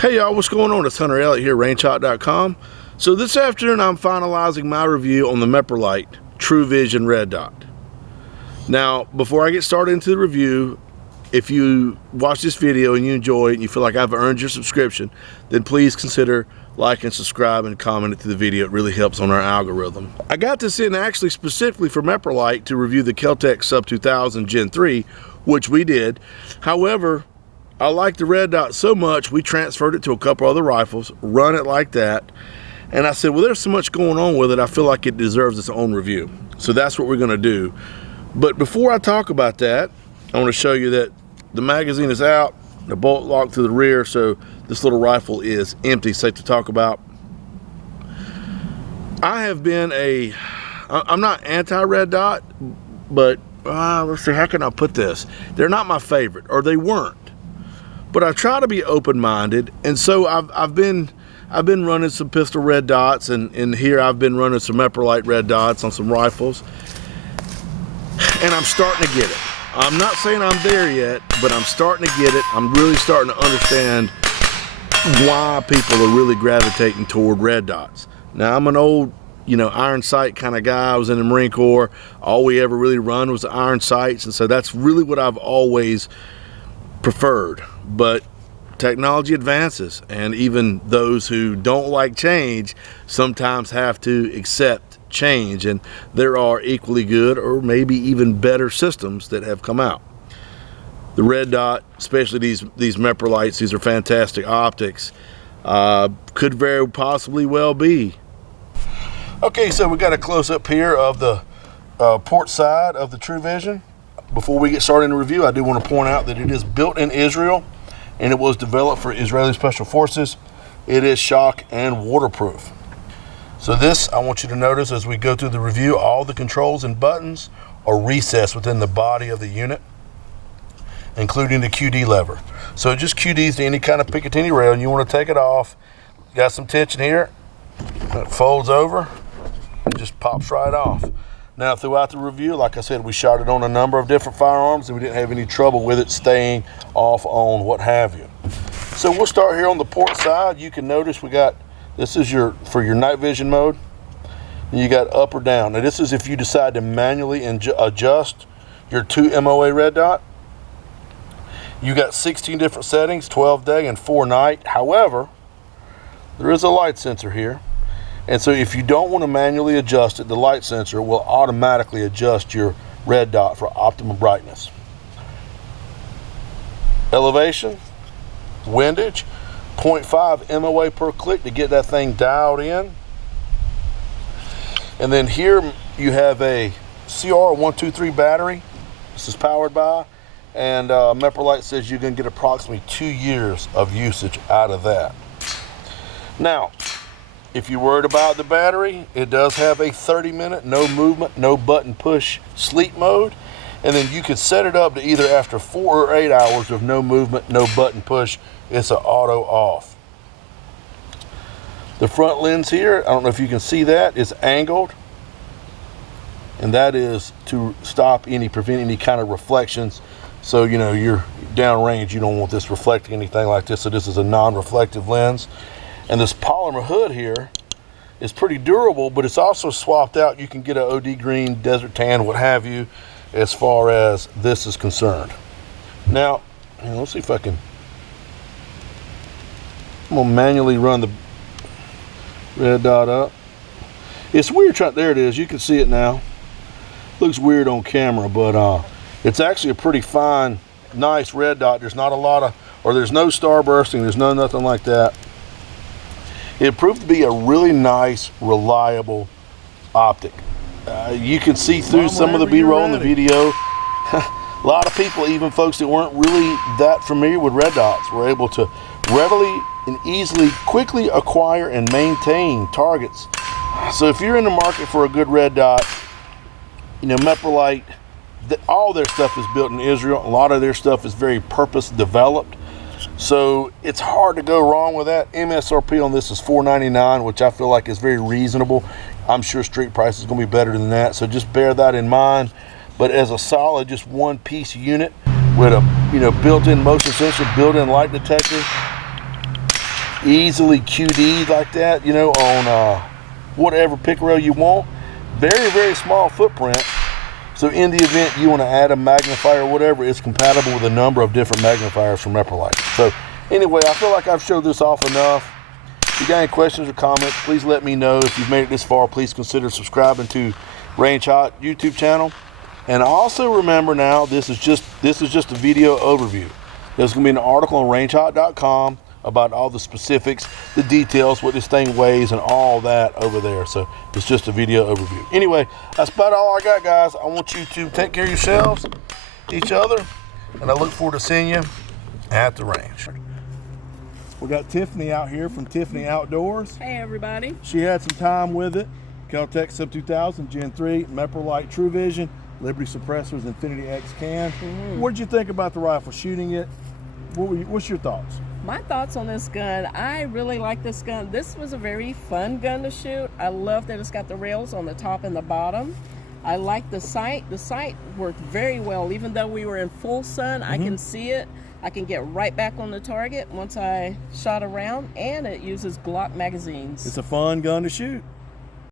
Hey y'all, what's going on? It's Hunter Elliott here, rangehot.com. So this afternoon I'm finalizing my review on the Meprolight Tru Vision Red Dot. Now, before I get started into the review, if you watch this video and you enjoy it and you feel like I've earned your subscription, then please consider liking, subscribe, and commenting to the video. It really helps on our algorithm. I got this in actually specifically for Meprolight to review the Kel-Tec Sub 2000 Gen 3, which we did. However, I like the red dot so much, we transferred it to a couple other rifles, run it like that, and I said, well, there's so much going on with it, I feel like it deserves its own review. So that's what we're gonna do. But before I talk about that, I wanna show you that the magazine is out, the bolt locked to the rear, so this little rifle is empty, safe to talk about. I have been I'm not anti-red dot, but let's see, how can I put this? They're not my favorite, or they weren't. But I try to be open-minded, and so I've been running some pistol red dots, and here I've been running some Meprolight red dots on some rifles, and I'm starting to get it. I'm not saying I'm there yet, but I'm starting to get it. I'm really starting to understand why people are really gravitating toward red dots. Now, I'm an old, iron sight kind of guy. I was in the Marine Corps. All we ever really run was the iron sights, and so that's really what I've always preferred. But technology advances, and even those who don't like change sometimes have to accept change, and there are equally good or maybe even better systems that have come out. The red dot, especially these Meprolights, these are fantastic optics, could very possibly well be. Okay, so we got a close-up here of the port side of the Tru Vision. Before we get started in the review, I do want to point out that it is built in Israel, and it was developed for Israeli Special Forces. It is shock and waterproof. So this, I want you to notice as we go through the review, all the controls and buttons are recessed within the body of the unit, including the QD lever. So it just QDs to any kind of Picatinny Rail, and you want to take it off. You got some tension here. It folds over and just pops right off. Now, throughout the review, like I said, we shot it on a number of different firearms, and we didn't have any trouble with it staying off on what have you. So we'll start here on the port side. You can notice we got, this is for your night vision mode. And you got up or down. Now, this is if you decide to manually adjust your 2 MOA red dot. You got 16 different settings, 12 day and 4 night. However, there is a light sensor here. And so if you don't want to manually adjust it, the light sensor will automatically adjust your red dot for optimum brightness. Elevation, windage, 0.5 MOA per click to get that thing dialed in. And then here you have a CR123 battery. This is powered by, and Meprolight says you're going to get approximately 2 years of usage out of that. Now, if you're worried about the battery, it does have a 30-minute, no movement, no button push sleep mode. And then you can set it up to either after 4 or 8 hours of no movement, no button push, it's an auto off. The front lens here, I don't know if you can see that, is angled. And that is to prevent any kind of reflections. So, you're downrange, you don't want this reflecting anything like this. So this is a non-reflective lens. And this polymer hood here is pretty durable, but it's also swapped out. You can get an OD green, desert tan, what have you, as far as this is concerned. Now, let's see if I'm gonna manually run the red dot up. It's weird there it is, you can see it now. Looks weird on camera, but it's actually a pretty fine, nice red dot. There's not a lot of, or there's no star bursting, there's nothing like that. It proved to be a really nice, reliable optic. You can see through some of the B-roll in the video. A lot of people, even folks that weren't really that familiar with red dots, were able to readily and easily, quickly acquire and maintain targets. So if you're in the market for a good red dot, Meprolight, all their stuff is built in Israel. A lot of their stuff is very purpose developed. So it's hard to go wrong with that. MSRP on this is $4.99, which I feel like is very reasonable. I'm sure street price is going to be better than that, so just bear that in mind. But as a solid, just one piece unit with a built-in motion sensor, built-in light detector, easily QD like that, you know, on whatever pick rail you want. Very, very small footprint. So in the event you want to add a magnifier or whatever, it's compatible with a number of different magnifiers from Meprolight. So anyway, I feel like I've showed this off enough. If you got any questions or comments, please let me know. If you've made it this far, please consider subscribing to Range Hot YouTube channel. And also remember now, this is just a video overview. There's going to be an article on rangehot.com about all the specifics, the details, what this thing weighs, and all that over there. So it's just a video overview. Anyway, that's about all I got, guys. I want you to take care of yourselves, each other, and I look forward to seeing you at the range. We got Tiffany out here from Tiffany Outdoors. Hey, everybody. She had some time with it. Kel-Tec Sub 2000, Gen 3, Meprolight Tru Vision, Liberty Suppressors, Infinity X can. What did you think about the rifle, shooting it? What's your thoughts? My thoughts on this gun, I really like this gun. This was a very fun gun to shoot. I love that it's got the rails on the top and the bottom. I like the sight. The sight worked very well. Even though we were in full sun, I can see it. I can get right back on the target once I shot around, and it uses Glock magazines. It's a fun gun to shoot.